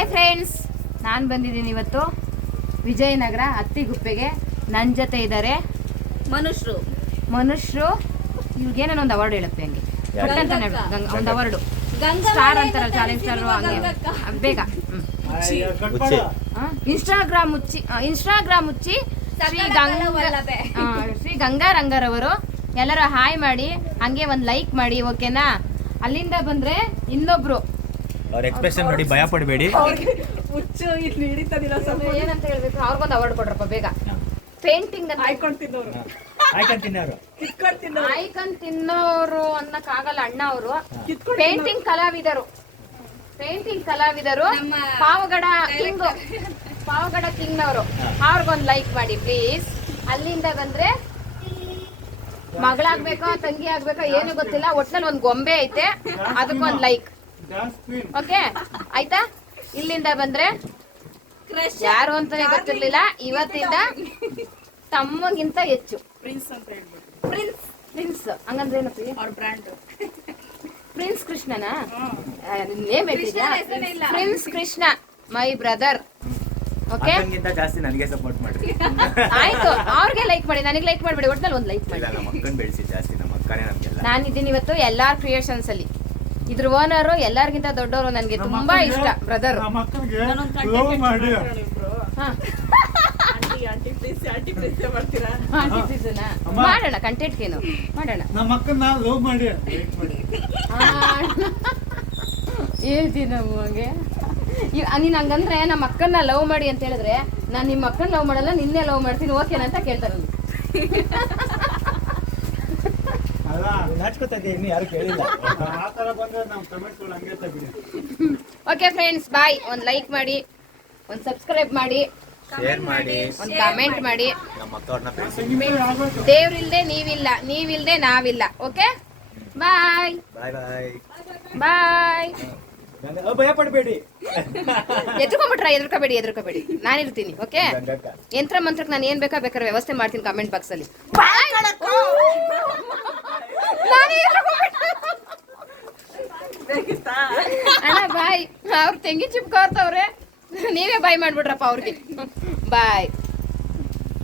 Hi friends ನಾನು ಬಂದಿದ್ದೀನಿ ಇವತ್ತು ವಿಜಯನಗರ ಅತ್ತಿಗುಪ್ಪೆಗೆ ನನ್ನ ಜೊತೆ ಇದ್ದಾರೆ ಮನುಷ್ಯರು ಮನುಷ್ಯರು ಇವ್ರಿಗೇನೋ ಒಂದು ಅವಾರ್ಡ್ ಹೇಳುತ್ತೆ ಹಂಗೆ. ಒಂದು ಅವಾರ್ಡು ಗಂಗಾ ಸ್ಟಾರ್ ಅಂತಾರ ಅಂತಾರಲ್ಲ ಚಾಲೆಂಜ್ ಸ್ಟಾರ್ ಹಂಗೆ. ಬೇಗ. ಇನ್ಸ್ಟಾಗ್ರಾಮ್ ಮುಚ್ಚಿ ಇನ್ಸ್ಟಾಗ್ರಾಮ್ ಮುಚ್ಚಿ ಶ್ರೀ ಗಂಗಾ ವಲ್ಲಭೆ. ಶ್ರೀ ಗಂಗಾ ರಂಗರವರು ಎಲ್ಲರೂ ಹಾಯ್ ಮಾಡಿ ಹಂಗೆ ಒಂದು ಲೈಕ್ ಮಾಡಿ ಓಕೆನಾ ಅಲ್ಲಿಂದ ಬಂದ್ರೆ ಇನ್ನೊಬ್ರು ಅವ್ರ ಎಕ್ಸ್ಪ್ರೆಷನ್ ನೋಡಿ ಭಯ ಪಡಬೇಡಿ. ಹುಚ್ಚು ಇಲ್ಲಿ ಹಿಡಿತದಿಲ್ಲ ಸ್ವಲ್ಪ. ಏನಂತ ಹೇಳ್ಬೇಕು? ಅವ್ರಿಗೊಂದು ಅವಾರ್ಡ್ ಕೊಡ್ರಪ್ಪ ಬೇಗ. ಪೇಂಟಿಂಗ್ ಆಯ್ಕೊಂಡ್ ತಿನ್ನೋರು. ಆಯ್ಕಂತೀನಿ ಅವರು ಕಿತ್ಕೊಂಡ್ ತಿನ್ನೋರು. ತಿನ್ನೋರು ಅನ್ನಕ್ಕಾಗಲ್ಲ ಅಣ್ಣ ಅವರು. ಪೇಂಟಿಂಗ್ ಕಲಾವಿದರು. ಪೇಂಟಿಂಗ್ ಕಲಾವಿದರು. ನಮ್ಮ ಪಾವಗಡ ಕಿಂಗ್ ಪಾವಗಡ ಕಿಂಗ್ ಅವರು ಅವ್ರಿಗೊಂದು ಲೈಕ್ ಮಾಡಿ ಪ್ಲೀಸ್ ಅಲ್ಲಿಂದ ಬಂದ್ರೆ ಮಗಳಾಗ್ಬೇಕೋ ತಂಗಿ ಆಗ್ಬೇಕೋ ಏನು ಗೊತ್ತಿಲ್ಲ. ಒಟ್ನಲ್ಲಿ ಒಂದ್ ಗೊಂಬೆ ಐತೆ. ಅದಕ್ಕೊಂದ್ ಲೈಕ್ ಓಕೆ ಆಯ್ತಾ? ಇಲ್ಲಿಂದ ಬಂದ್ರೆ ಕ್ರಶ್ ಯಾರು ಅಂತ ಗೊತ್ತಿರ್ಲಿಲ್ಲ. ಇವತ್ತಿಂದ ತಮ್ಮಗಿಂತ ಹೆಚ್ಚು. ಪ್ರಿನ್ಸ್ ಅಂತ ಹೇಳ್ಬೋದು. ಪ್ರಿನ್ಸ್ ಪ್ರಿನ್ಸ್ ಹಂಗಂದ್ರೆ ಏನಪ್ಪ? ಅವ್ರ brand prince ಕೃಷ್ಣನಾ? Name. Prince Krishna my brother okay ಜಾಸ್ತಿ ನನಗೆ ಸಪೋರ್ಟ್ ಮಾಡಿ ಆಯ್ತು. ಅವ್ರಿಗೆ ಲೈಕ್ ಮಾಡಿ. ನನಗೆ ಲೈಕ್ ಮಾಡಿಬಿಡಿ. ಒಟ್ನಲ್ಲಿ ಒಂದು ಲೈಕ್ ಮಾಡಿ ಇಲ್ಲ ನಮ್ಮ ಅಕ್ಕನ ಬೆಳೆಸಿ ಜಾಸ್ತಿ ನಮ್ಮ ಅಕ್ಕನೇ ನಮಗೆಲ್ಲ. ನಾನು ಇದ್ದೀನಿ ಇವತ್ತು ಎಲ್ಲಾರ್ ಕ್ರಿಯೇಷನ್ಸ್ ಅಲ್ಲಿ. ಇದ್ರ ಓನರು ಎಲ್ಲಾರ್ಗಿಂತ ದೊಡ್ಡವರು ನನಗೆ ತುಂಬಾ ಇಷ್ಟ ಬ್ರದರ್ ಮಾಡೋಣ ಕಂಟೆಂಟ್ ಏನು. ಮಾಡೋಣ ಕಂಟೆಂಟ್ಗೇನು ಮಾಡೋಣ. ನಮ್ಮ ಮಕ್ಕಳನ್ನ ಲವ್ ಮಾಡಿ. Wait ಮಾಡಿ. ಹೇಳ್ತೀನಿ ನಮಗೆ ನೀನ್ ಹಂಗಂದ್ರೆ ನಮ್ಮ ಅಕ್ಕನ್ನ ಲವ್ ಮಾಡಿ ಅಂತ ಹೇಳಿದ್ರೆ ನಾನು ನಿಮ್ಮ ಅಕ್ಕನ ಲವ್ ಮಾಡಲ್ಲ ನಿನ್ನೆ ಲವ್ ಮಾಡ್ತೀನಿ ಓಕೆನಾ ಅಂತ ಕೇಳ್ತಾರೆ ನಾಚ್ಕೋತಾ ಇದ್ದೀನಿ ಇನ್ನು ಯಾರು ಕೇಳಿಲ್ಲ. ಆ ತರ ಬಂದ್ರೆ ನಾವು ಕಮೆಂಟ್ಗಳು ಹಂಗೆ ತೆಗಿಡಿ ಓಕೆ ಫ್ರೆಂಡ್ಸ್ ಬಾಯ್ ಒಂದು ಲೈಕ್ ಮಾಡಿ ಒಂದು ಸಬ್ಸ್ಕ್ರೈಬ್ ಮಾಡಿ ಶೇರ್ ಮಾಡಿ. ಒಂದು ಕಮೆಂಟ್ ಮಾಡಿ. ದೇವ್ರಿಲ್ದೆ ನೀವಿಲ್ಲ ನೀವಿಲ್ದೆ ನಾವಿಲ್ಲ ಓಕೆ ಬಾಯ್ ಬಾಯ್ ಬಾಯ್ ಬಾಯ್ ಭಯ ಪಡಬೇಡಿ. ಎದ್ರುಕೊಂಬಿಟ್ರ ಎದ್ರುಕೋಬೇಡಿ ಎದ್ರುಕೋಬೇಡಿ. ನಾನಿರ್ತೀನಿ ಓಕೆ ಯಂತ್ರ ಮಂತ್ರಕ್ಕೆ ನಾನು ಏನ್ ಬೇಕಾ ಬೇಕಾದ್ರೆ ವ್ಯವಸ್ಥೆ ಮಾಡ್ತೀನಿ ಕಮೆಂಟ್ ಬಾಕ್ಸ್ ಅಲ್ಲಿ ನಾನೇ ಎದ್ರುಕೊಂಡ್ಬಿಟ್ಟೆ. ಬೇಕಿತ್ತಾ ಅಣ್ಣ ಬಾಯ್ ಅವ್ರು ತೆಂಗಿ ಚಿಪ್ಕೋರ್ತವ್ರೆ ನೀವೇ ಬಾಯ್ ಮಾಡ್ಬಿಡ್ರಪ್ಪ ಅವ್ರಿಗೆ. ಬಾಯ್.